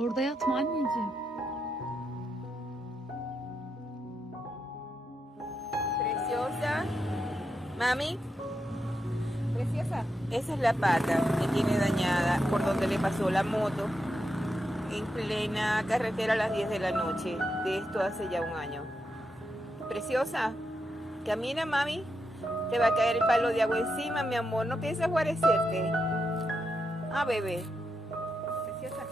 Orada yatma anneciğim. Preciosa. Mami, preciosa. Esa es la pata que tiene dañada por donde le pasó la moto en plena carretera a las 10 de la noche. De esto hace ya un año. Preciosa, camina, mami. Te va a caer el palo de agua encima, mi amor. No piensas guarecerte. Ah, bebé. Preciosa.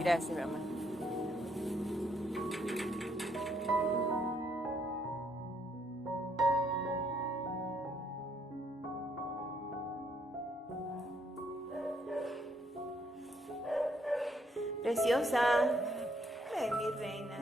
Gracias, mamá. Preciosa. Ven, mi reina.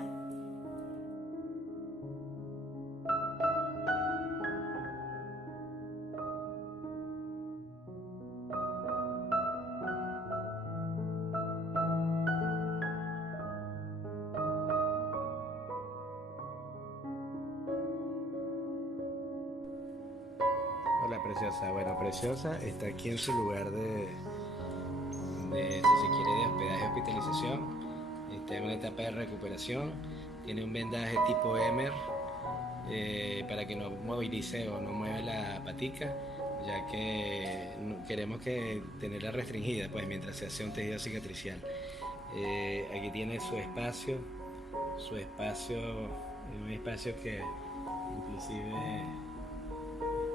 Hola Preciosa, bueno Preciosa está aquí en su lugar si se quiere, de hospedaje y hospitalización. Está en una etapa de recuperación, tiene un vendaje tipo Emer para que no movilice o no mueva la patica, ya que queremos que tenerla restringida pues mientras se hace un tejido cicatricial. Aquí tiene su espacio, un espacio que inclusive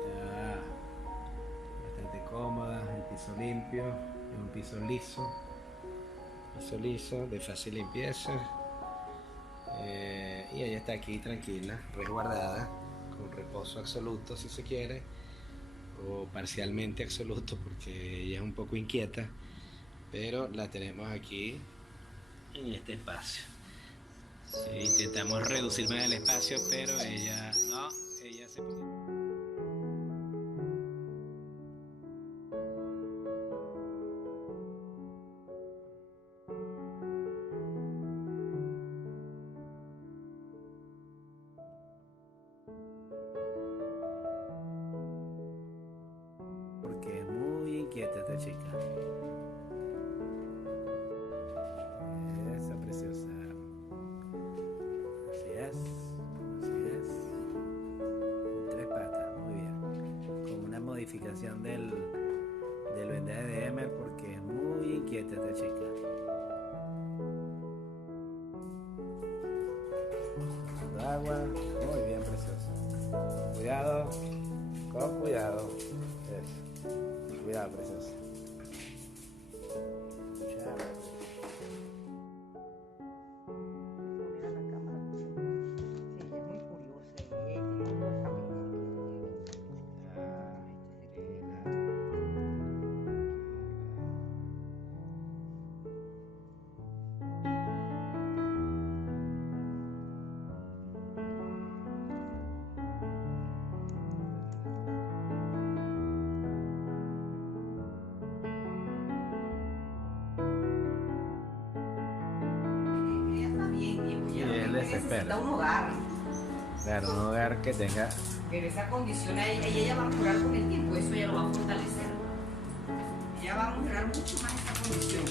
está bastante cómoda, el piso limpio, es un piso liso, de fácil limpieza. Y ella está aquí tranquila, resguardada, con reposo absoluto si se quiere, o parcialmente absoluto porque ella es un poco inquieta, pero la tenemos aquí en este espacio. Sí, intentamos reducir más el espacio, pero ella no, ella se pone. Porque es muy inquieta esta chica. Esa Preciosa. Así es, así es. Con tres patas, muy bien. Con una modificación del vendaje de Emer porque es muy inquieta esta chica. Tomando agua, muy bien Preciosa. Cuidado, con cuidado. Eso. Cuidado Preciosa. Mira la cámara. Sí, ella es muy curiosa y ella no ella está bien, viejo. Sí, Ella lo él que necesita desespera. un hogar. Claro, un hogar que tenga. Pero esa condición a ella, ella va a mejorar con el tiempo, eso ella lo va a fortalecer. Ella va a mejorar mucho más esa condición.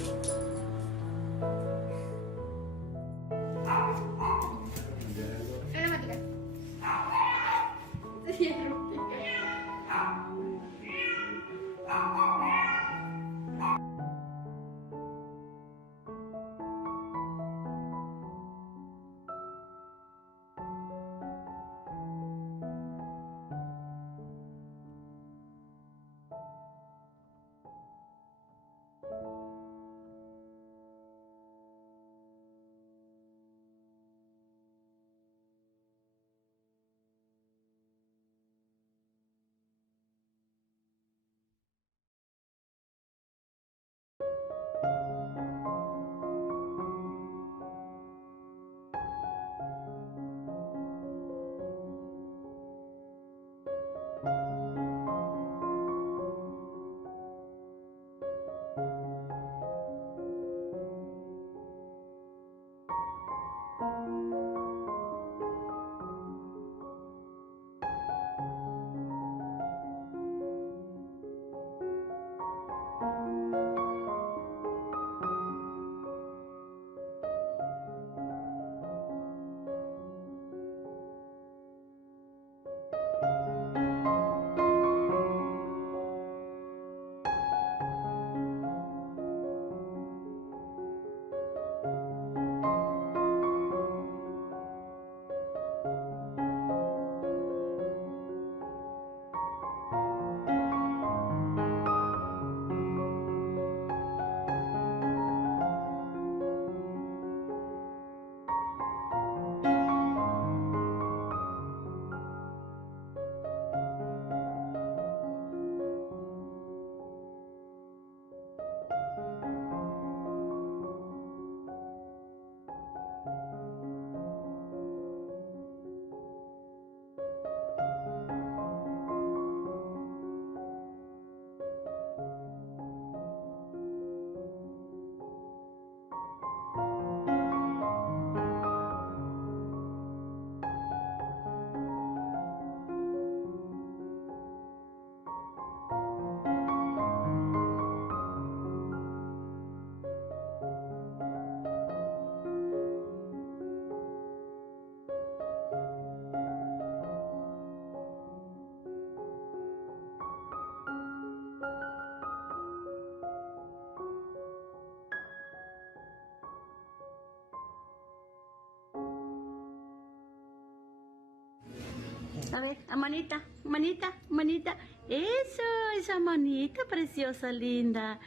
A ver, a manita, manita, manita. Eso, esa manita preciosa, linda.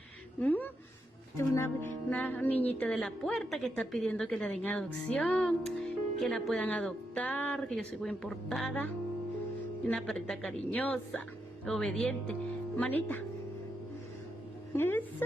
Una niñita de la puerta que está pidiendo que la den adopción, que la puedan adoptar, que yo soy bien portada. Una perrita cariñosa, obediente. Manita. Eso.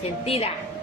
Sentida.